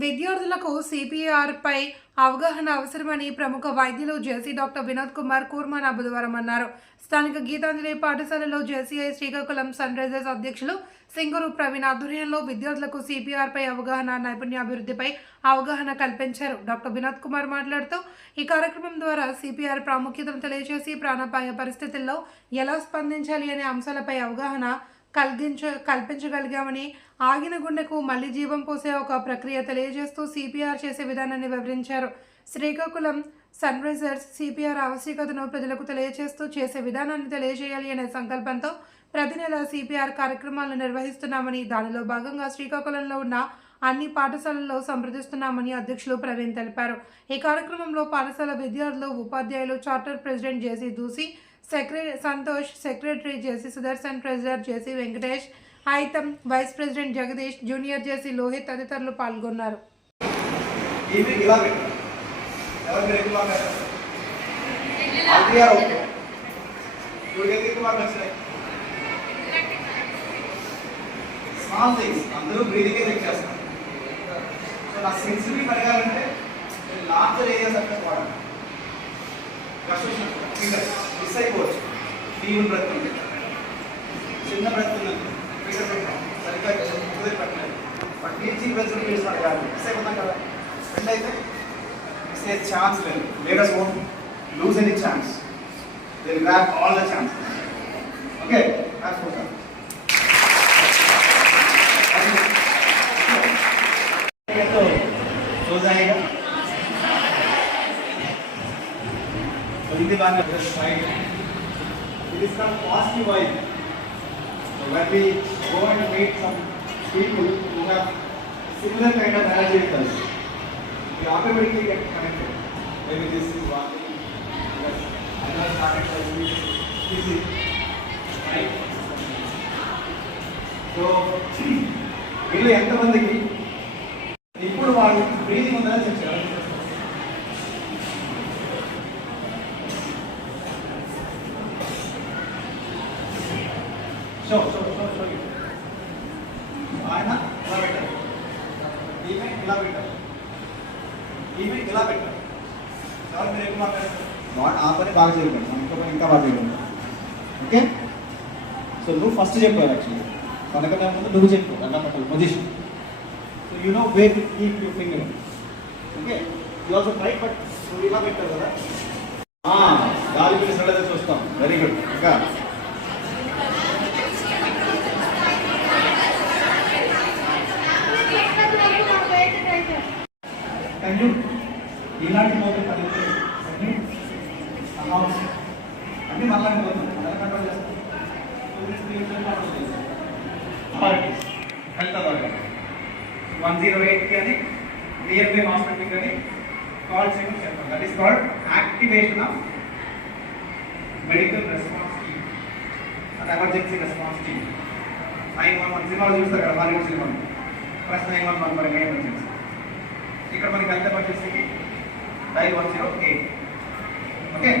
విద్యార్థులకు సిపిఆర్ పై అవగాహన అవసరమని ప్రముఖ వైద్యులు జేసీ డాక్టర్ వినోద్ కుమార్ కూర్మానా బుధవారం అన్నారు. స్థానిక గీతాంజలి పాఠశాలలో జేసీఐ శ్రీకాకుళం సన్ రైజర్స్ అధ్యక్షులు సింగూరు ప్రవీణ్ ఆధ్వర్యంలో విద్యార్థులకు సిపిఆర్ పై అవగాహన, నైపుణ్యాభివృద్ధిపై అవగాహన కల్పించారు. డాక్టర్ వినోద్ కుమార్ మాట్లాడుతూ ఈ కార్యక్రమం ద్వారా సిపిఆర్ ప్రాముఖ్యతను తెలియజేసి ప్రాణాపాయ పరిస్థితుల్లో ఎలా స్పందించాలి అనే అంశాలపై అవగాహన కల్పించగలిగామని, ఆగిన గుండెకు మళ్లీ జీవం పోసే ఒక ప్రక్రియ తెలియజేస్తూ సిపిఆర్ చేసే విధానాన్ని వివరించారు. శ్రీకాకుళం సన్ రైజర్స్ సిపిఆర్ ఆవశ్యకతను ప్రజలకు తెలియజేస్తూ చేసే విధానాన్ని తెలియజేయాలి అనే సంకల్పంతో ప్రతి నెల సిపిఆర్ కార్యక్రమాలను నిర్వహిస్తున్నామని, దానిలో భాగంగా శ్రీకాకుళంలో ఉన్న అన్ని పాఠశాలల్లో సంప్రదిస్తున్నామని అధ్యక్షులు ప్రవీణ్ తెలిపారు. ఈ కార్యక్రమంలో పాఠశాల విద్యార్థులు, ఉపాధ్యాయులు, charter president JC Dusi, Santosh, secretary JC Sudarshan, president JC Venkatesh, Aitham, vice president Jagadish, junior JC Lohit తదితరులు పాల్గొన్నారు. మిస్ అయిపోవచ్చు. టీవీ బ్రతుకుంది, చిన్న బ్రతుకుంది, సరిగ్గా కుదిరి పట్టలేదు. బట్ టీచీ బ్రతులు పీల్చుకోవాలి కాదు, మిస్ అయిపోతాం కదా. ఫ్రెండ్ అయితే మిస్ అయ్యే ఛాన్స్ లేదు. Latest won't lose any chance, they grab all the chance. Okay, రాసుకుంటాం. हो जाएगा so in the back of this side it is called positive vibe. So when we go and meet some people who have similar kind of energy with us, we automatically get connected. Maybe this is one thing, because I know started by easy, right? So వీళ్ళు ఎంతమందికి ఇప్పుడు వాళ్ళు బ్రీతింగ్ ఉందని చెప్పారు. ఆయన ఇలా పెట్టారు, ఈమె ఇలా పెట్టారు, ఈమె ఇలా పెట్టారు. సార్ మీరు ఎక్కువ మాట్లాడారు, ఆ పని బాగా చేయగలరు, మనం ఇంకో పని ఇంకా బాగా చేయగలరు. ఓకే, సో నువ్వు ఫస్ట్ చెప్పావు. యాక్చువల్లీ మనకన్నా ముందు నువ్వు చెప్పు అలా పట్టాలి position. So you know where to keep your finger. Okay, you also try, but నువ్వు ఇలా పెట్టావు కదా. గాలి పిలిచినట్లయితే చూస్తాం. Very good. ఇంకా ఇలాంటి పోతే కలిగితే అన్నీ మళ్ళీ పోతుంది, అలా కంట్రోల్ చేస్తాం. హెల్త్ అథారిటీ 108 కానీ నియర్ బై హాస్పిటల్ కానీ కాల్ చేయమని చెప్పాలి. That is called activation of medical response team and emergency response team. 911 సినిమాలు చూస్తారు కదా, హాలీవుడ్ సినిమాలు. ప్లస్ 911 ఫర్ ఎమర్జెన్సీ. ఇక్కడ మనకి హెల్త్ ఎమర్జెన్సీకి డైల్ 108. ఓకే.